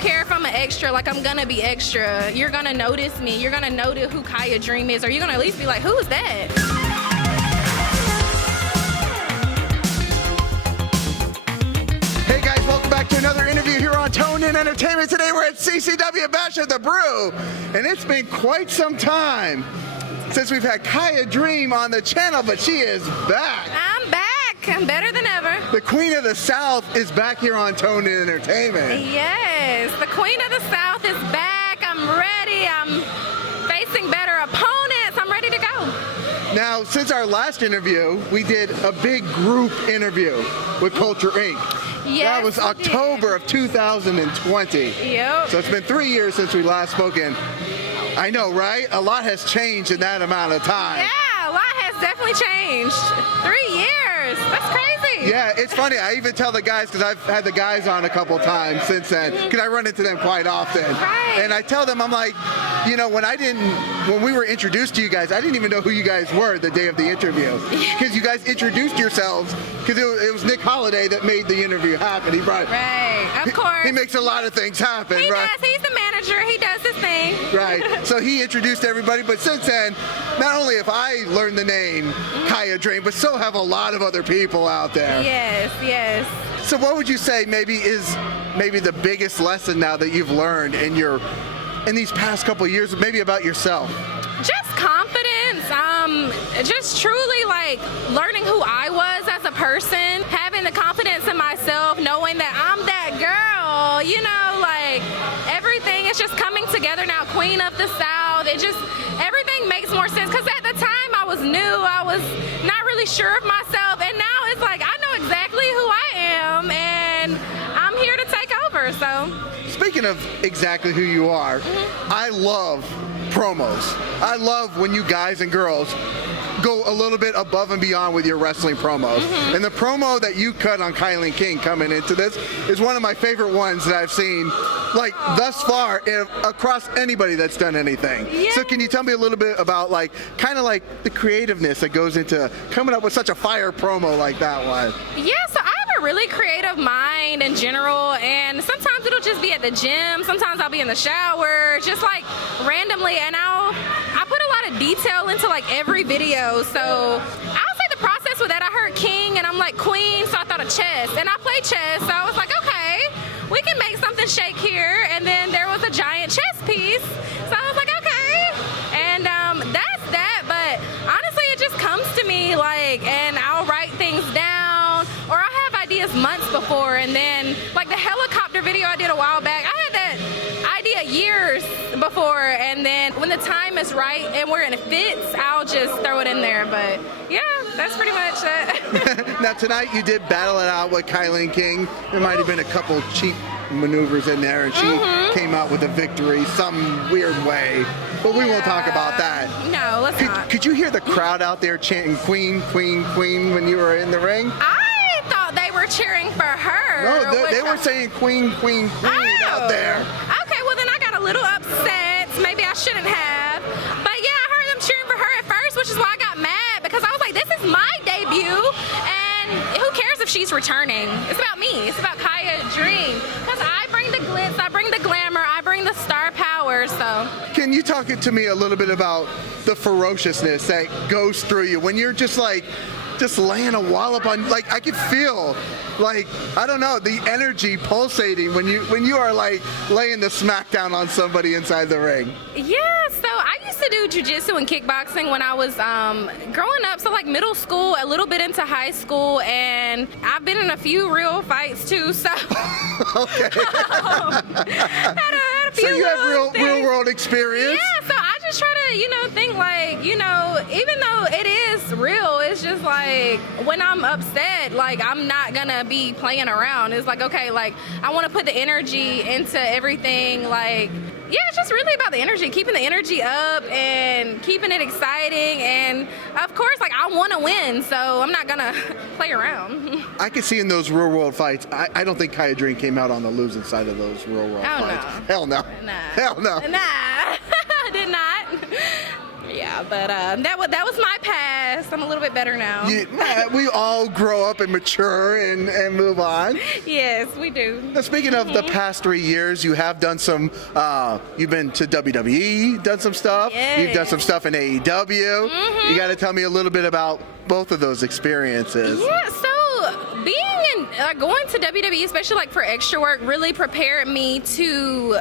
don't care if I'm an extra, like I'm gonna be extra. You're gonna notice me. You're gonna notice who Kiah Dream is, or you're gonna at least be like, who is that? Hey guys, welcome back to another interview here on Tone In Entertainment. Today we're at CCW Bash at the Brew, and it's been quite some time since we've had Kiah Dream on the channel, but she is back. I'm back. I'm better than ever. The Queen of the South is back here on Tone In Entertainment. Yes, the Queen of the South is back. I'm ready. I'm facing better opponents. I'm ready to go. Now, since our last interview, we did a big group interview with Culture Inc. Yes, that was October of 2020. Yep. So it's been 3 years since we last spoken. I know, right? A lot has changed in that amount of time. Yeah, a lot has definitely changed. 3 years. That's crazy. Yeah, it's funny. I even tell the guys, because I've had the guys on a couple times since then, because I run into them quite often. Right. And I tell them, I'm like, you know, when we were introduced to you guys, I didn't even know who you guys were the day of the interview. Because you guys introduced yourselves, because it was Nick Holiday that made the interview happen. He brought, right, of course. He makes a lot of things happen, he right? Does. He's the manager. He does his thing. Right. So he introduced everybody, but since then, not only have I learned the name Kiah Dream, but so have a lot of other people out there. Yes, yes. So what would you say is the biggest lesson now that you've learned in these past couple of years, maybe about yourself? Just confidence. Just truly like learning who I was as a person, having the confidence in myself, knowing that I'm that girl, you know, like everything is just coming together now. Queen of the South. Everything makes more sense, because at the time I was new, I was not really sure of myself, and now it's like I know exactly who I am, and I'm here to take over. So speaking of exactly who you are, I love promos. I love when you guys and girls go a little bit above and beyond with your wrestling promos. And the promo that you cut on Kilynn King coming into this is one of my favorite ones that I've seen, like thus far, across anybody that's done anything. Yeah. So can you tell me a little bit about kind of the creativeness that goes into coming up with such a fire promo like that one? Yeah, so I have a really creative mind in general, and sometimes it'll just be at the gym, sometimes I'll be in the shower, just like randomly, and I put a lot of detail into like every video. So I'll say the process with that, I heard King and I'm like Queen, so I thought of chess, and I play chess, so I was like, okay, we can make something shake here. And then there was a giant chess piece, so I was like, okay, and that's that. But honestly, it just comes to me, like, and I'll write things down, or I have ideas months before, and then like the helicopter video I did a while back, I had that idea years before, and then when the time is right and we're in fits, I'll just throw it in there. But yeah, that's pretty much it. Now tonight you did battle it out with Kilynn King. There might have been a couple cheap maneuvers in there, and she came out with a victory some weird way, but we won't talk about that. No, let's not. Could you hear the crowd out there chanting Queen, Queen, Queen when you were in the ring? I thought they were cheering for her. No, they were saying Queen, Queen, Queen out there. Okay, well then I got a little upset. Maybe I shouldn't have. But yeah, I heard them cheering for her at first, which is why I got mad, because I was like, this is my debut, and who cares if she's returning? It's about me. It's about Kiah Dream, because I bring the glitz, I bring the glamour, I bring the star power. So can you talk to me a little bit about the ferociousness that goes through you when you're just laying a wallop on, like I could feel, like, I don't know, the energy pulsating when you are like laying the smackdown on somebody inside the ring. yeah, so I used to do jiu-jitsu and kickboxing when I was growing up, so like middle school, a little bit into high school, and I've been in a few real fights too, so Okay. had a few So you have things. real world experience. Yeah, so I just try to, think like, even though it is real, it's just like when I'm upset, like I'm not gonna be playing around. It's like, okay, like I want to put the energy into everything. Like, yeah, it's just really about the energy, keeping the energy up and keeping it exciting. And of course, like I want to win, so I'm not gonna play around. I could see in those real world fights, I don't think Kiah Dream came out on the losing side of those real world fights. No. Hell no. Nah. Hell no. Nah, I did not. Yeah, but that was my past. I'm a little bit better now. We all grow up and mature and move on. Yes, we do. Now, speaking of the past 3 years, you have done some, you've been to WWE, done some stuff. Yes. You've done some stuff in AEW. You got to tell me a little bit about both of those experiences. Yeah, so going to WWE, especially like for extra work, really prepared me to,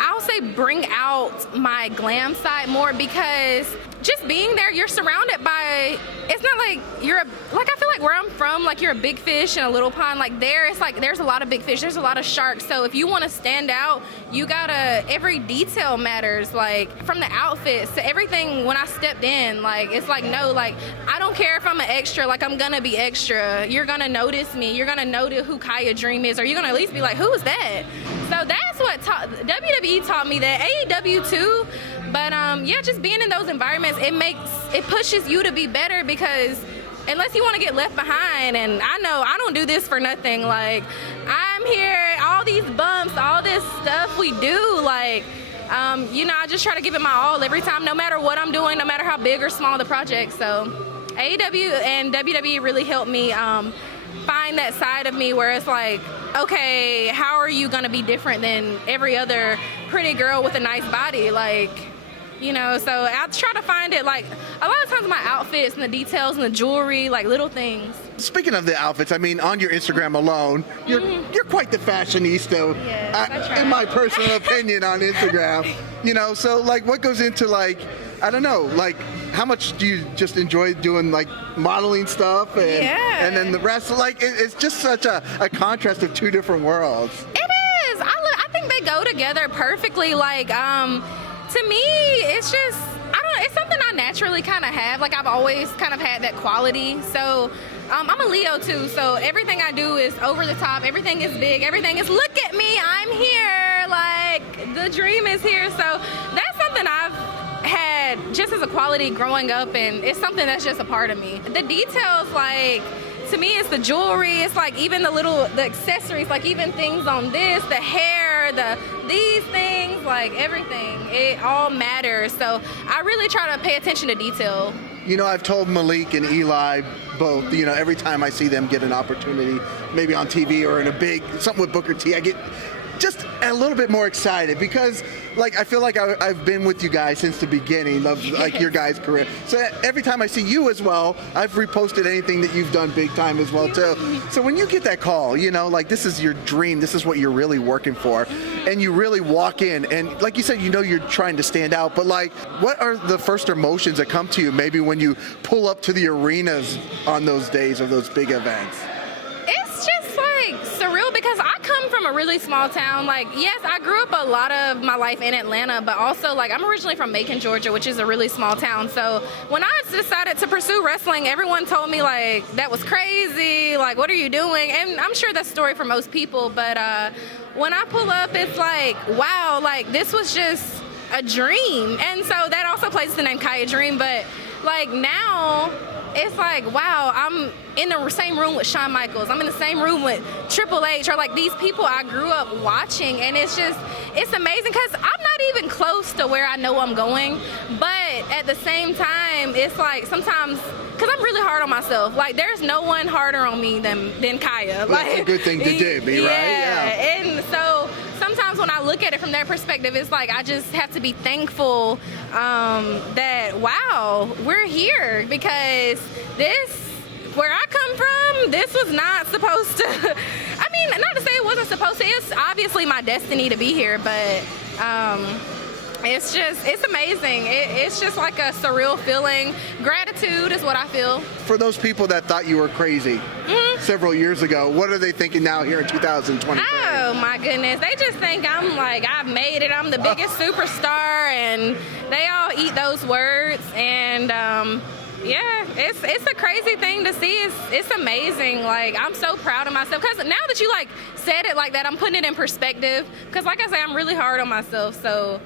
I'll say, bring out my glam side more, because just being there, you're surrounded by, it's not like I feel like where I'm from, like you're a big fish in a little pond. Like there, it's like there's a lot of big fish, there's a lot of sharks. So if you want to stand out, you gotta, every detail matters, like from the outfits to everything. When I stepped in, like it's like, no, like I don't care if I'm an extra, like I'm gonna be extra. You're gonna notice me, you're gonna know who Kiah Dream is, or you're gonna at least be like, who's that? So that's what WWE taught me that, AEW too. But yeah, just being in those environments, it pushes you to be better, because unless you want to get left behind, and I know I don't do this for nothing, like I'm here, all these bumps, all this stuff we do, like I just try to give it my all every time, no matter what I'm doing, no matter how big or small the project. So AEW and WWE really helped me find that side of me where it's like, okay, how are you gonna be different than every other pretty girl with a nice body? Like, so I try to find it, like a lot of times my outfits and the details and the jewelry, like little things. Speaking of the outfits, I mean, on your Instagram alone, you're quite the fashionista, Yes, I try. in my personal opinion, on Instagram. So like, what goes into, like, I don't know, like, how much do you just enjoy doing like modeling stuff and then the rest? Like, it's just such a contrast of two different worlds. It is. I think they go together perfectly. Like, to me, it's just, I don't know, it's something I naturally kind of have. Like, I've always kind of had that quality. So I'm a Leo too, so everything I do is over the top, everything is big, everything is, look at me, I'm here, like the dream is here. So that's something I've had just as a quality growing up, and it's something that's just a part of me. The details, like, to me, it's the jewelry, it's like even the accessories, like even things on this, the hair, these things, like everything, it all matters. So I really try to pay attention to detail. I've told Malik and Eli both, every time I see them get an opportunity, maybe on TV or in something with Booker T, I get just a little bit more excited, because like I feel like I've been with you guys since the beginning of like your guys' career. So every time I see you as well, I've reposted anything that you've done big time as well too. So when you get that call, like this is your dream, this is what you're really working for, and you really walk in, and like you said, you're trying to stand out, but like, what are the first emotions that come to you maybe when you pull up to the arenas on those days of those big events? It's just like surreal, because I come from a really small town. Like, yes, I grew up a lot of my life in Atlanta, but also like I'm originally from Macon, Georgia, which is a really small town. So when I decided to pursue wrestling, everyone told me like that was crazy, like what are you doing? And I'm sure that's a story for most people, but when I pull up, it's like, wow, like this was just a dream. And so that also plays the name Kiah Dream, but like now it's like, wow, I'm in the same room with Shawn Michaels, I'm in the same room with Triple H, or like these people I grew up watching, and it's amazing, because I'm not even close to where I know I'm going, but at the same time, it's like sometimes, because I'm really hard on myself, like there's no one harder on me than Kiah. Well, like, that's a good thing to do, right? Yeah, and so sometimes when I look at it from that perspective, it's like I just have to be thankful that, wow, we're here, because where I come from, this was not supposed to, I mean, not to say it wasn't supposed to, it's obviously my destiny to be here, but it's amazing. It's just like a surreal feeling. Gratitude is what I feel. For those people that thought you were crazy several years ago, what are they thinking now here in 2023? Oh my goodness, they just think I'm like, I've made it, I'm the biggest superstar, and they all eat those words, and yeah, it's a crazy thing to see. It's amazing. Like, I'm so proud of myself, because now that you like said it like that, I'm putting it in perspective, because like I say, I'm really hard on myself. So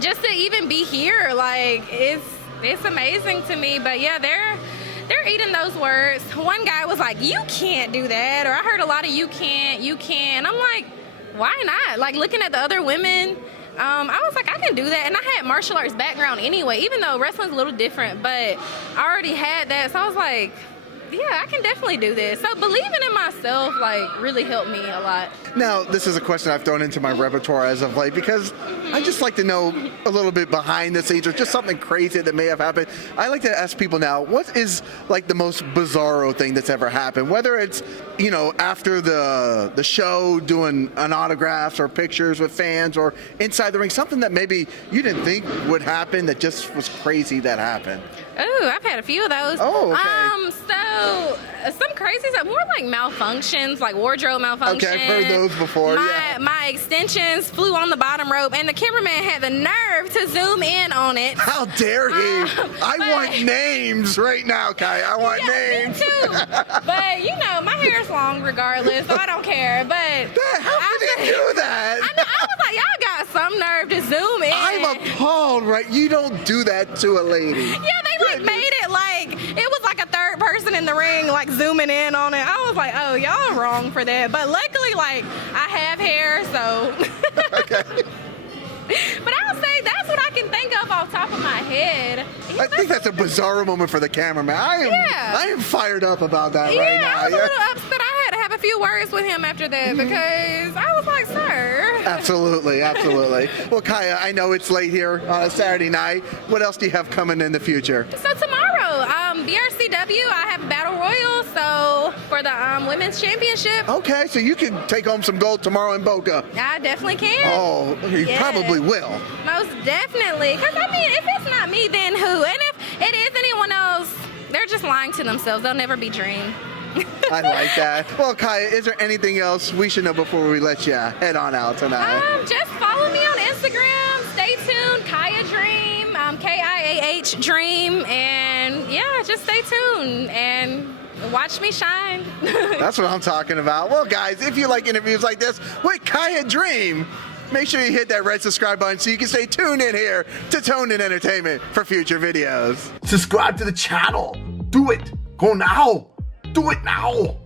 just to even be here, like it's amazing to me. But yeah, they're eating those words. One guy was like, you can't do that, or I heard a lot of you can't. I'm like, why not? Like, looking at the other women, I was like, I can do that. And I had martial arts background anyway, even though wrestling's a little different, but I already had that. So I was like, yeah, I can definitely do this. So believing in myself, like, really helped me a lot. Now, this is a question I've thrown into my repertoire as of late because I just like to know a little bit behind the scenes or just something crazy that may have happened. I like to ask people now, what is like the most bizarro thing that's ever happened? Whether it's, you know, after the show doing an autographs or pictures with fans or inside the ring, something that maybe you didn't think would happen that just was crazy that happened. Oh, I've had a few of those. Oh, okay. So some crazy stuff, more like malfunctions, like wardrobe malfunctions. Okay, I've heard those before. My extensions flew on the bottom rope, and the cameraman had the nerve to zoom in on it. How dare he? I want names right now, Kiah. I want names. Me too. But you know, my hair's long regardless, so I don't care. But how can he do that? I know. I was like, y'all got some nerve to zoom in. I'm appalled, right? You don't do that to a lady. Yeah, they like made it like it was like a third person in the ring, like zooming in on it. I was like, oh, y'all are wrong for that. But luckily, like, I have hair, so. Okay. But I would say that's what I can think of off the top of my head. Yeah, I think that's a bizarre moment for the cameraman. I am fired up about that right now. I was a little upset. I had to have a few words with him after that because I was like, sir. Absolutely, absolutely. Well, Kiah, I know it's late here on a Saturday night. What else do you have coming in the future? So tomorrow, BRCW, I have Battle Royal, so for the women's championship. Okay, so you can take home some gold tomorrow in Boca. I definitely can. Oh, you probably will. Most definitely. Because, I mean, if it's not me, then who? And if it is anyone else, they're just lying to themselves. They'll never be Dream. I like that. Well, Kiah, is there anything else we should know before we let you head on out tonight? Just follow me on Instagram. Stay tuned. Kiah Dream. KIAH Dream. And, yeah, just stay tuned. And watch me shine. That's what I'm talking about. Well, guys, if you like interviews like this with Kiah Dream, make sure you hit that red subscribe button so you can stay tuned in here to Toned In Entertainment for future videos. Subscribe to the channel. Do it. Go now. Do it now.